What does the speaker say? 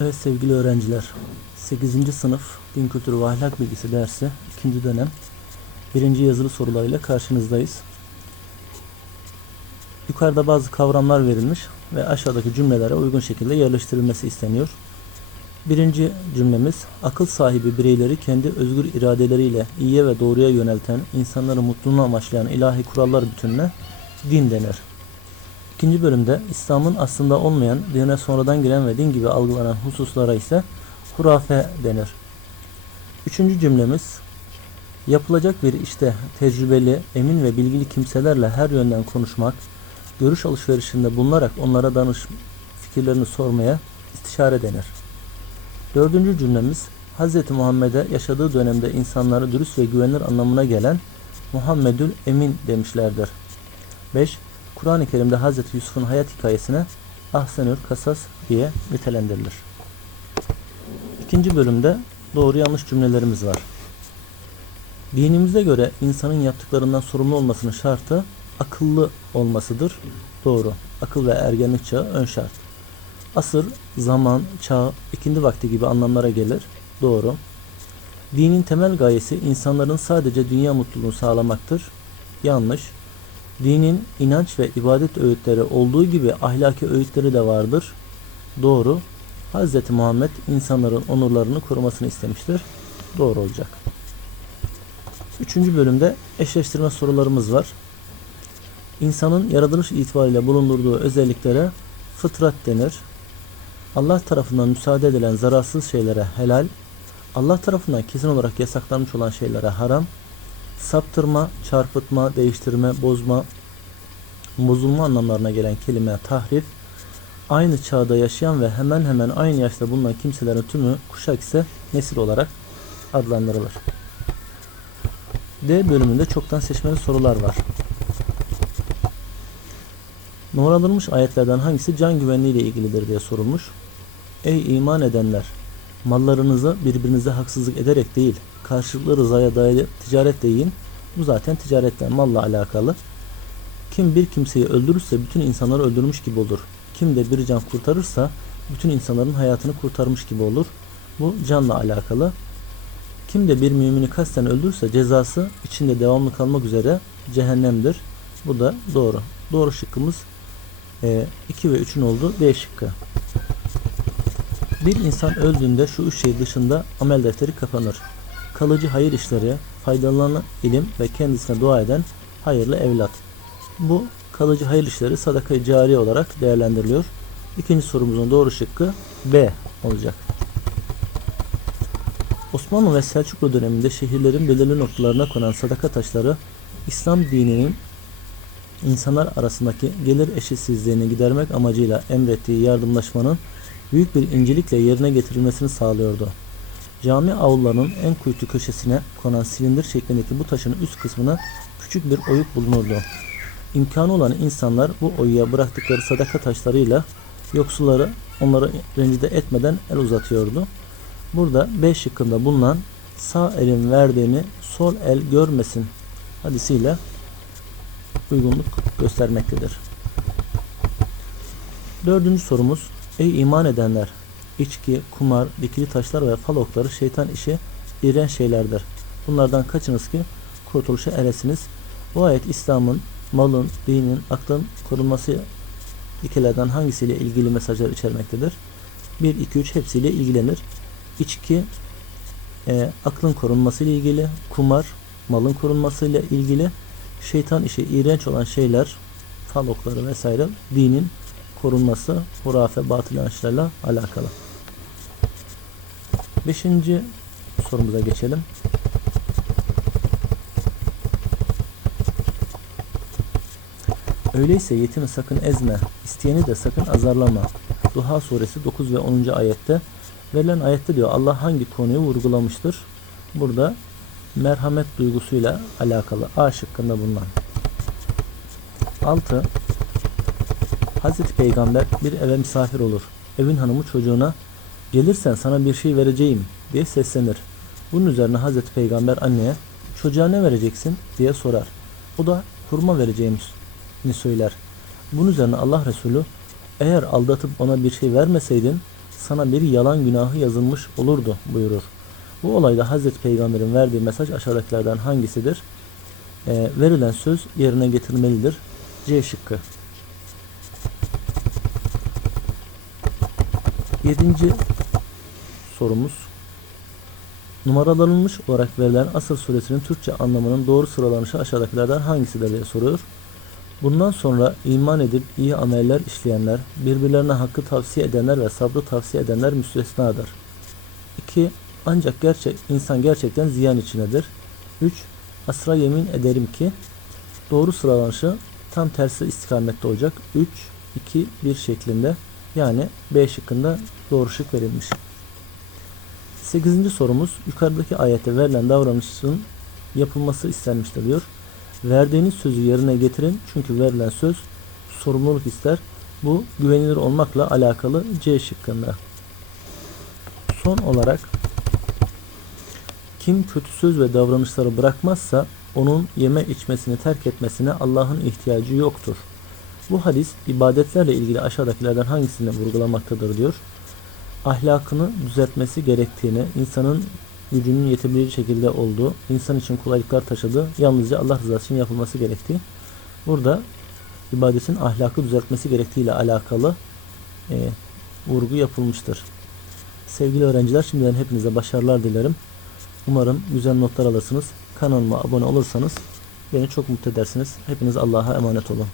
Evet sevgili öğrenciler, 8. sınıf Din Kültürü ve Ahlak Bilgisi dersi 2. dönem 1. yazılı sorularıyla karşınızdayız. Yukarıda bazı kavramlar verilmiş ve aşağıdaki cümlelere uygun şekilde yerleştirilmesi isteniyor. Birinci cümlemiz, akıl sahibi bireyleri kendi özgür iradeleriyle iyiye ve doğruya yönelten, insanları mutluluğuna amaçlayan ilahi kurallar bütününe din denir. İkinci bölümde İslam'ın aslında olmayan, dine sonradan giren ve din gibi algılanan hususlara ise hurafe denir. Üçüncü cümlemiz, yapılacak bir işte tecrübeli, emin ve bilgili kimselerle her yönden konuşmak, görüş alışverişinde bulunarak onlara danış, fikirlerini sormaya istişare denir. Dördüncü cümlemiz, Hz. Muhammed'e yaşadığı dönemde insanları dürüst ve güvenilir anlamına gelen Muhammedül Emin demişlerdir. 5. Kur'an-ı Kerim'de Hz. Yusuf'un hayat hikayesine Ahsenür Kasas diye nitelendirilir. İkinci bölümde doğru yanlış cümlelerimiz var. Dinimize göre insanın yaptıklarından sorumlu olmasının şartı akıllı olmasıdır. Doğru. Akıl ve ergenlik çağı ön şart. Asır, zaman, çağ, ikindi vakti gibi anlamlara gelir. Doğru. Dinin temel gayesi insanların sadece dünya mutluluğunu sağlamaktır. Yanlış. Dinin inanç ve ibadet öğütleri olduğu gibi ahlaki öğütleri de vardır. Doğru. Hz. Muhammed insanların onurlarını korumasını istemiştir. Doğru olacak. Üçüncü bölümde eşleştirme sorularımız var. İnsanın yaratılış itibariyle bulundurduğu özelliklere fıtrat denir. Allah tarafından müsaade edilen zararsız şeylere helal, Allah tarafından kesin olarak yasaklanmış olan şeylere haram, saptırma, çarpıtma, değiştirme, bozma, bozulma anlamlarına gelen kelime tahrif, aynı çağda yaşayan ve hemen hemen aynı yaşta bulunan kimselerin tümü kuşak ise nesil olarak adlandırılır. D bölümünde çoktan seçmeli sorular var. Numaralanmış ayetlerden hangisi can güvenliği ile ilgilidir diye sorulmuş. Ey iman edenler! Mallarınızı birbirinize haksızlık ederek değil, karşılıklı rızaya dayalı ticaretle yiyin. Bu zaten ticaretle, malla alakalı. Kim bir kimseyi öldürürse bütün insanları öldürmüş gibi olur. Kim de bir can kurtarırsa bütün insanların hayatını kurtarmış gibi olur. Bu canla alakalı. Kim de bir mümini kasten öldürürse cezası içinde devamlı kalmak üzere cehennemdir. Bu da doğru. Doğru şıkkımız 2 ve 3'ün olduğu D şıkkı. Bir insan öldüğünde şu üç şey dışında amel defteri kapanır. Kalıcı hayır işleri, faydalanan ilim ve kendisine dua eden hayırlı evlat. Bu kalıcı hayır işleri sadaka-i cari olarak değerlendiriliyor. İkinci sorumuzun doğru şıkkı B olacak. Osmanlı ve Selçuklu döneminde şehirlerin belirli noktalarına konan sadaka taşları İslam dininin insanlar arasındaki gelir eşitsizliğini gidermek amacıyla emrettiği yardımlaşmanın büyük bir incelikle yerine getirilmesini sağlıyordu. Cami avlularının en kuytu köşesine konan silindir şeklindeki bu taşın üst kısmına küçük bir oyuk bulunurdu. İmkanı olan insanlar bu oyuya bıraktıkları sadaka taşlarıyla yoksulları onları rencide etmeden el uzatıyordu. Burada B şıkkında bulunan sağ elin verdiğini sol el görmesin hadisiyle uygunluk göstermektedir. Dördüncü sorumuz Ey iman edenler! İçki, kumar, dikili taşlar ve fal okları şeytan işi iğrenç şeylerdir. Bunlardan kaçınız ki kurtuluşa eresiniz. Bu ayet İslam'ın, malın, dinin, aklın korunması ilkelerden hangisiyle ilgili mesajlar içermektedir? 1, 2, 3 hepsiyle ilgilenir. İçki, e, aklın korunması ile ilgili, kumar, malın korunması ile ilgili, şeytan işi iğrenç olan şeyler, fal okları vesaire dinin korunması hurafe batıl inançlarla alakalı. Beşinci sorumuza geçelim. Öyleyse yetimi sakın ezme, isteyeni de sakın azarlama. Duha suresi 9 ve 10. ayette verilen ayette diyor Allah hangi konuyu vurgulamıştır? Burada merhamet duygusuyla alakalı A şıkkında bulunan. 6. Hazreti Peygamber bir eve misafir olur. Evin hanımı çocuğuna gelirsen sana bir şey vereceğim diye seslenir. Bunun üzerine Hazreti Peygamber anneye çocuğa ne vereceksin diye sorar. O da hurma vereceğimi söyler. Bunun üzerine Allah Resulü eğer aldatıp ona bir şey vermeseydin sana bir yalan günahı yazılmış olurdu buyurur. Bu olayda Hazreti Peygamber'in verdiği mesaj aşağıdakilerden hangisidir? Ee, verilen söz yerine getirilmelidir. C şıkkı. Yedinci sorumuz. Numaralanmış olarak verilen Asır suresinin Türkçe anlamının doğru sıralanışı aşağıdakilerden hangisidir diye soruyor. Bundan sonra iman edip iyi ameller işleyenler, birbirlerine hakkı tavsiye edenler ve sabrı tavsiye edenler müstesnadır. 2. Ancak gerçek, insan gerçekten ziyan içindedir. 3. Asra yemin ederim ki doğru sıralanışı tam tersi istikamette olacak. 3, 2, 1 şeklinde yani B şıkkında doğru şık verilmiş. 8. sorumuz yukarıdaki ayette verilen davranışın yapılması istenmiştir diyor. Verdiğiniz sözü yerine getirin çünkü verilen söz sorumluluk ister. Bu güvenilir olmakla alakalı C şıkkında. Son olarak kim kötü söz ve davranışları bırakmazsa onun yeme içmesini terk etmesine Allah'ın ihtiyacı yoktur. Bu hadis ibadetlerle ilgili aşağıdakilerden hangisini vurgulamaktadır diyor. Ahlakını düzeltmesi gerektiğini, insanın gücünün yetebileceği şekilde olduğu, insan için kolaylıklar taşıdığı, yalnızca Allah rızası için yapılması gerektiği. Burada ibadetin ahlakı düzeltmesi gerektiği ile alakalı e, vurgu yapılmıştır. Sevgili öğrenciler şimdiden hepinize başarılar dilerim. Umarım güzel notlar alırsınız. Kanalıma abone olursanız beni çok mutlu edersiniz. Hepiniz Allah'a emanet olun.